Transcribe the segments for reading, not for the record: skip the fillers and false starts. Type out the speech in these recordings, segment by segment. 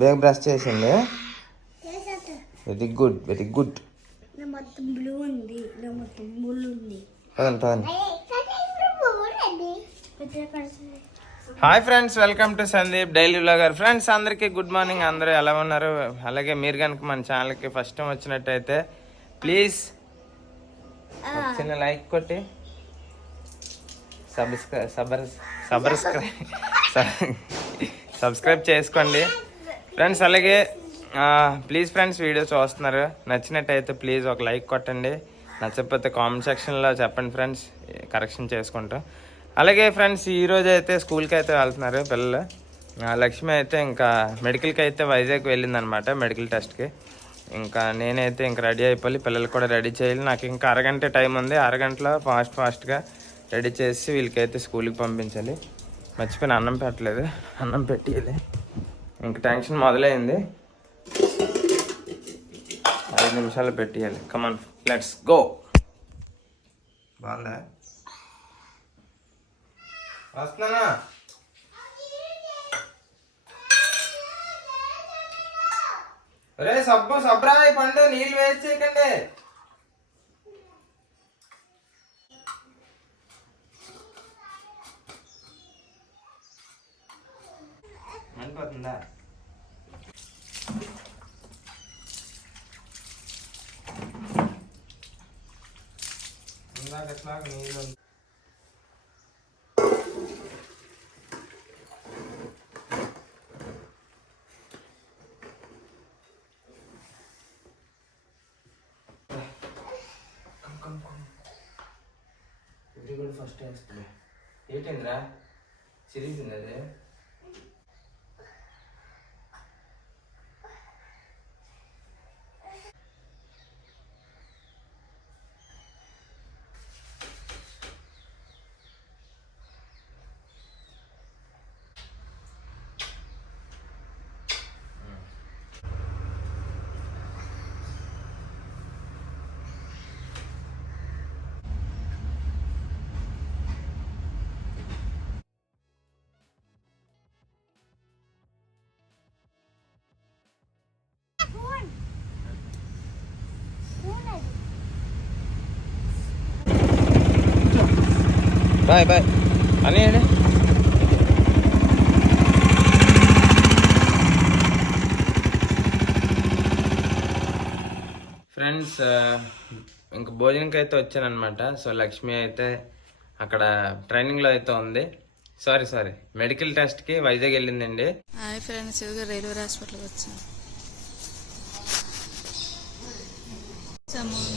బేగ brush చేసింది. Very good, very good. Hi friends, welcome to Sandeep daily vlogger. Friends అందరికీ good morning. అందరూ ఎలా ఉన్నారు? అలాగే మీరు కనుక మన ఛానల్కి ఫస్ట్ టైం వచ్చినట్టయితే ప్లీజ్ చిన్న లైక్ కొట్టి సబ్స్క్రైబ్ చేసుకోండి ఫ్రెండ్స్. అలాగే ప్లీజ్ ఫ్రెండ్స్, వీడియో చూస్తున్నారు, నచ్చినట్టయితే ప్లీజ్ ఒక లైక్ కొట్టండి. నచ్చకపోతే కామెంట్ సెక్షన్లో చెప్పండి ఫ్రెండ్స్, కరెక్షన్ చేసుకుంటాం. అలాగే ఫ్రెండ్స్, ఈరోజు అయితే స్కూల్కి అయితే వెళ్తున్నారు పిల్లలు. లక్ష్మి అయితే ఇంకా మెడికల్కి అయితే వైజాగ్ వెళ్ళిందనమాట, మెడికల్ టెస్ట్కి. ఇంకా నేనైతే ఇంకా రెడీ అయిపోయి పిల్లలు కూడా రెడీ చేయాలి. నాకు ఇంకా అరగంట టైం ఉంది. అరగంటలో ఫాస్ట్గా రెడీ చేసి వీళ్ళకైతే స్కూల్కి పంపించాలి. మర్చిపోయిన అన్నం పెట్టలేదు, అన్నం పెట్టేయాలి. ఇంకా టెన్షన్ మొదలైంది. 5 నిమిషాలు పెట్టేయాలి. కమాన్, లెట్స్ గో. బాగుందా? వస్తున్నానా? రే సబ్రాయి పండు, నీళ్ళు వేస్ట్ చేయకండి. మండిపోతుందా? ఇందాక ఎట్లాగ నీళ్ళు ఇది కూడా ఫస్ట్ వేస్తుంది. ఏంటిందిరా చిరిగింది అది? బాయ్ బాయ్ అని ఫ్రెండ్స్. ఇంకా భోజనంకి అయితే వచ్చానమాట. సో లక్ష్మి అయితే అక్కడ ట్రైనింగ్లో అయితే ఉంది. సారీ మెడికల్ టెస్ట్కి వైజాగ్ వెళ్ళిందండి. హాయ్ ఫ్రెండ్స్, రైల్వే హాస్పిటల్కి వచ్చాము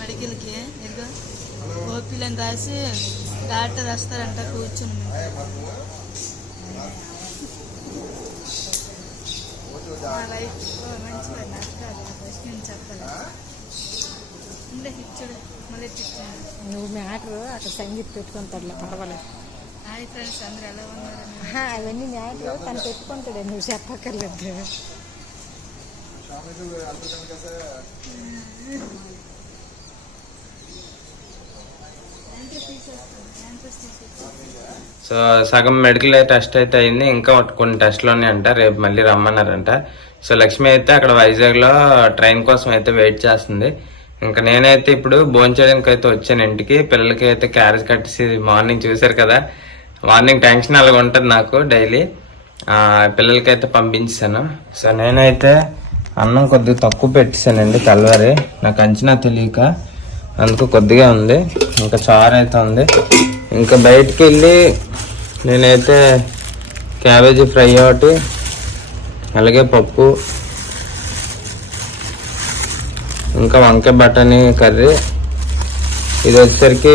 మెడికల్కి. ఇదిగో ఓపీలను రాసి డాక్టర్ వస్తారంట, కూర్చుని మంచిగా నేను చెప్పాలి. చూడు మళ్ళీ నువ్వు మ్యాటర్ అక్కడ సంగీత్ పెట్టుకుంటాడు, పర్వాలేదు. హాయ్ ఫ్రెండ్స్, అందరూ ఎలా ఉన్నారు? అవన్నీ మ్యాటర్ తను పెట్టుకుంటాడు, నువ్వు చెప్పక్కర్లేదు. సో సగం మెడికల్ టెస్ట్ అయితే అయింది. ఇంకా కొన్ని టెస్ట్లు ఉన్నాయంట, రేపు మళ్ళీ రమ్మన్నారంట. సో లక్ష్మి అయితే అక్కడ వైజాగ్లో ట్రైన్ కోసం అయితే వెయిట్ చేస్తుంది. ఇంకా నేనైతే ఇప్పుడు భోంచేయడానికి అయితే వచ్చాను ఇంటికి. పిల్లలకి అయితే క్యారేజ్ కట్టేసి మార్నింగ్ చూశారు కదా, మార్నింగ్ టెన్షన్ అలాగ ఉంటుంది నాకు డైలీ. పిల్లలకి అయితే పంపించాను. సో నేనైతే అన్నం కొద్దిగా తక్కువ పెట్టేశానండి, తెల్లవారి నాకు అంచనా తెలియక, అందుకు కొద్దిగా ఉంది. ఇంకా చారు అయితే ఉంది. ఇంకా బయటికి వెళ్ళి నేనైతే క్యాబేజీ ఫ్రై ఒకటి, అలాగే పప్పు, ఇంకా వంకాయ బఠానీ కర్రీ, ఇది వచ్చేసరికి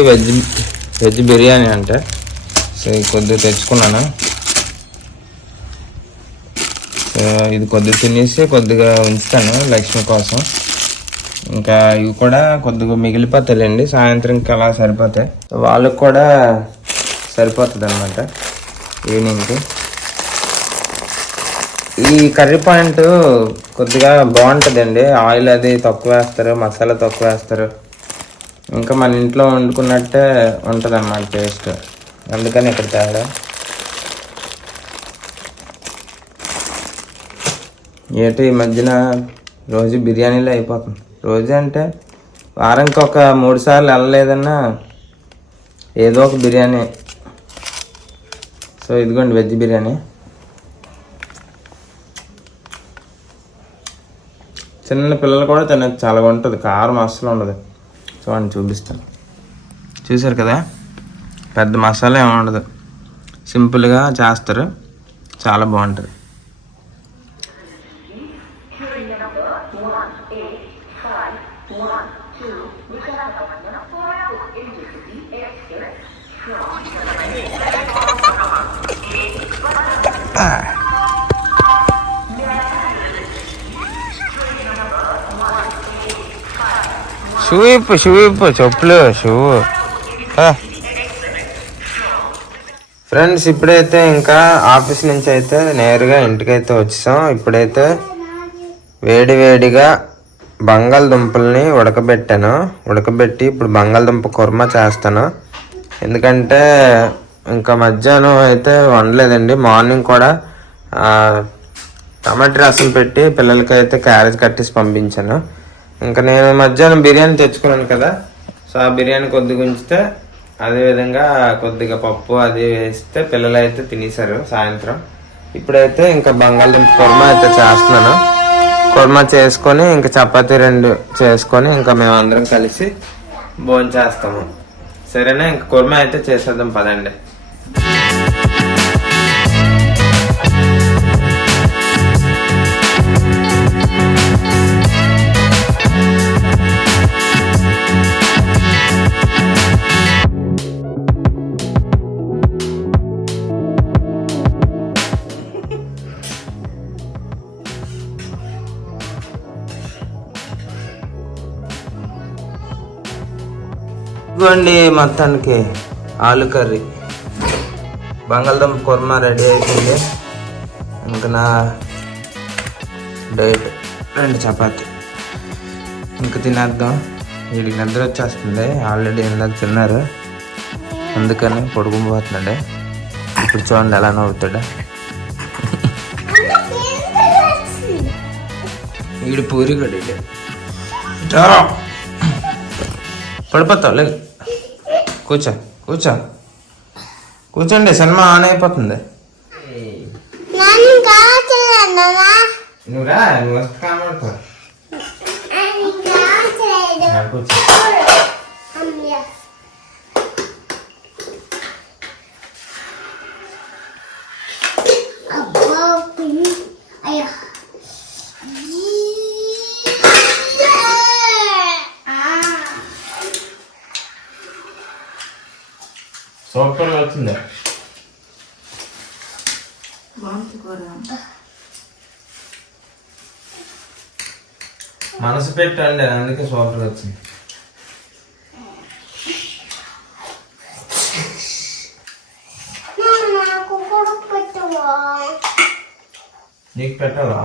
వెజ్ బిర్యానీ అంట. సో ఇది కొద్దిగా తెచ్చుకున్నాను. సో ఇది కొద్దిగా తినేసి కొద్దిగా ఉంచుతాను లక్ష్మి కోసం. ఇంకా ఇవి కూడా కొద్దిగా మిగిలిపోతాయండి, సాయంత్రంకి అలా సరిపోతాయి. వాళ్ళకి కూడా సరిపోతుంది అనమాట ఈవినింగ్కి. ఈ కర్రీ పాయింట్ కొద్దిగా బాగుంటుందండి. ఆయిల్ అది తక్కువ వేస్తారు, మసాలా తక్కువ వేస్తారు. ఇంకా మన ఇంట్లో వండుకున్నట్టే ఉంటుంది అన్నమాట టేస్ట్. అందుకని ఇక్కడ తేడా. ఏటో ఈ మధ్యన రోజు బిర్యానీలో అయిపోతుంది. రోజు అంటే వారానికి ఒక 3 సార్లు వెళ్ళలేదన్నా ఏదో ఒక బిర్యానీ. సో ఇదిగోండి వెజ్ బిర్యానీ. చిన్న పిల్లలు కూడా తినచ్చు, చాలా ఉంటుంది, కారం అస్సలు ఉండదు. చూడండి చూపిస్తాను. చూసారు కదా, పెద్ద మసాలా ఏమి ఉండదు, సింపుల్గా చేస్తారు, చాలా బాగుంటుంది. షూ ఇప్పు చెప్పులు షూ. ఫ్రెండ్స్ ఇప్పుడైతే ఇంకా ఆఫీస్ నుంచి అయితే నేరుగా ఇంటికైతే వచ్చేసాం. ఇప్పుడైతే వేడివేడిగా బంగాళదుంపల్ని ఉడకబెట్టి ఇప్పుడు బంగాళదుంప కుర్మా చేస్తాను. ఎందుకంటే ఇంకా మధ్యాహ్నం అయితే వండలేదండి. మార్నింగ్ కూడా టమాటా రసం పెట్టి పిల్లలకి అయితే క్యారేజ్ కట్టేసి పంపించాను. ఇంకా నేను మధ్యాహ్నం బిర్యానీ తెచ్చుకున్నాను కదా, సో ఆ బిర్యానీ కొద్దిగా ఉంచితే అదేవిధంగా కొద్దిగా పప్పు అది వేస్తే పిల్లలు అయితే తినేశారు సాయంత్రం. ఇప్పుడైతే ఇంకా బంగాళదుంప కుర్మా అయితే చేస్తున్నాను. కుర్మా చేసుకొని ఇంకా చపాతీ 2 చేసుకొని ఇంకా మేమందరం కలిసి భోజనం చేస్తాము. సరేనా, ఇంకా కుర్మా అయితే చేసేద్దాం పదండి. ఇదిగోండి మొత్తానికి ఆలు కర్రీ, బంగాళదుంప కుర్మా రెడీ అయిపోయింది. ఇంకా నా డైట్ 2 చపాతి ఇంకా తినేద్దాం. వీడికి నిద్ర వచ్చేస్తుంది, ఆల్రెడీ ఇందాక తిన్నారు, అందుకని పడుకుపోతున్నాడు. ఇప్పుడు చూడండి ఎలా నవ్వుతాడు. వీడు పూరి గడి పడిపోతావు. లేదు కూర్చోండి, సినిమా ఆన్ అయిపోతుంది. నువ్వు వస్తే కనబడతావు. కూర్చో. సూపర్ వచ్చింది. మనసు పెట్టండి, అందుకే సూపర్ వచ్చింది. నీకు పెట్టాలా?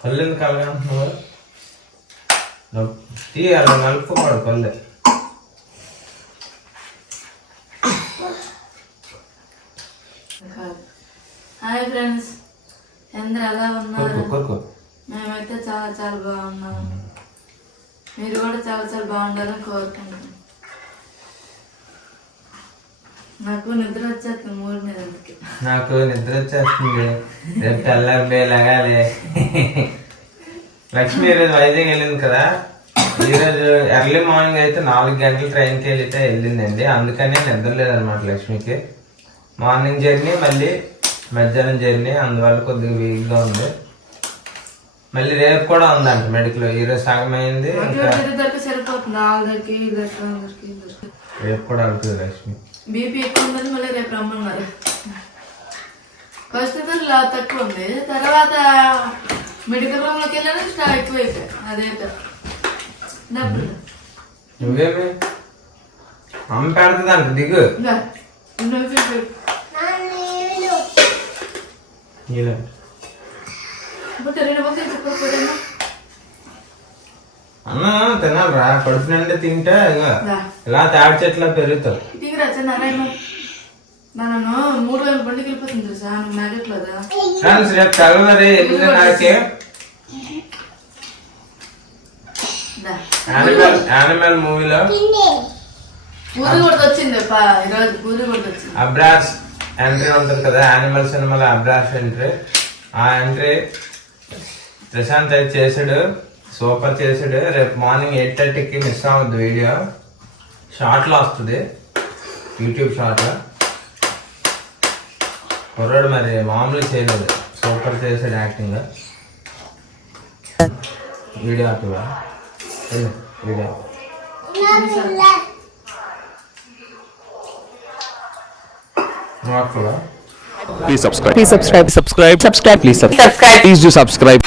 పల్లెందుకు కలగంటున్నావు? అలా నలుపుకోడు పల్లె. హాయ్ ఫ్రెండ్స్, అందరూ ఎలా ఉన్నారు? మేమైతే చాలా చాలా బాగున్నాము. మీరు కూడా చాలా చాలా బాగుండాలని కోరుకుంటున్నాను. నాకు నిద్ర వచ్చేస్తుంది, మూడు మీద. నాకు నిద్ర వచ్చేస్తుంది, రేపు తెల్లారి లగాలి. లక్ష్మి ఈరోజు వైజాగ్ వెళ్ళింది కదా, ఈరోజు ఎర్లీ మార్నింగ్ అయితే 4 గంటల ట్రైన్కి వెళ్తే వెళ్ళిందండి. అందుకనే నిద్ర లేదనమాట లక్ష్మికి. మార్నింగ్ జర్నీ మళ్ళీ మధ్యాహ్నం జర్నీ, అందువల్ల కొద్దిగా వీక్గా ఉంది. మళ్ళీ రేపు కూడా ఉందంట మెడికల్. ఈరోజు సగం అయింది, రేపు కూడా అవుతుంది లక్ష్మి. బీపీ ఎక్కువ ఉందని మళ్ళీ రేపు రమ్మన్నారు. ఫస్ట్ తక్కువ ఉంది, తర్వాత మెడికల్ రూమ్ లోకి వెళ్ళాను ఎక్కువ అయిపోయాయి. అదే నువ్వేమి అమ్మ పెడుతుందంట, దిగు. బుట్ట 2 బొక్కలు చెప్పకపోతేనా అన్న తినాలరా కడుపు నిండా తింటే ఇలా తాడి చెట్ల పెరుగుతావు. దిగురా నారాయణ నన్ను 3000 బండికి వెళ్ళిపోతుంది తెలుసా నువ్వు నాగట్లేదా రేపు తగలరే నాకే యానిమల్ మూవీలో పూరి కూడా వచ్చింది ఈరోజు పూరి కూడా వచ్చింది. అబ్రాస్ ఎంట్రీ ఉంటుంది కదా యానిమల్ సినిమాలో అబ్రాస్ ఎంట్రీ. ఆ ఎంట్రీ ప్రశాంత్ అయితే చేసాడు, సూపర్ చేసాడు. రేపు మార్నింగ్ 8:30కి మిస్ అవ్వద్దు వీడియో. షార్ట్లో వస్తుంది, యూట్యూబ్ షార్ట్లో. కుర్రాడు మరి మామూలు చేయలేదు, సూపర్ చేసాడు యాక్టింగ్. వీడియో ఆపువా video Please subscribe. Please subscribe. Subscribe. Please subscribe. Please do subscribe.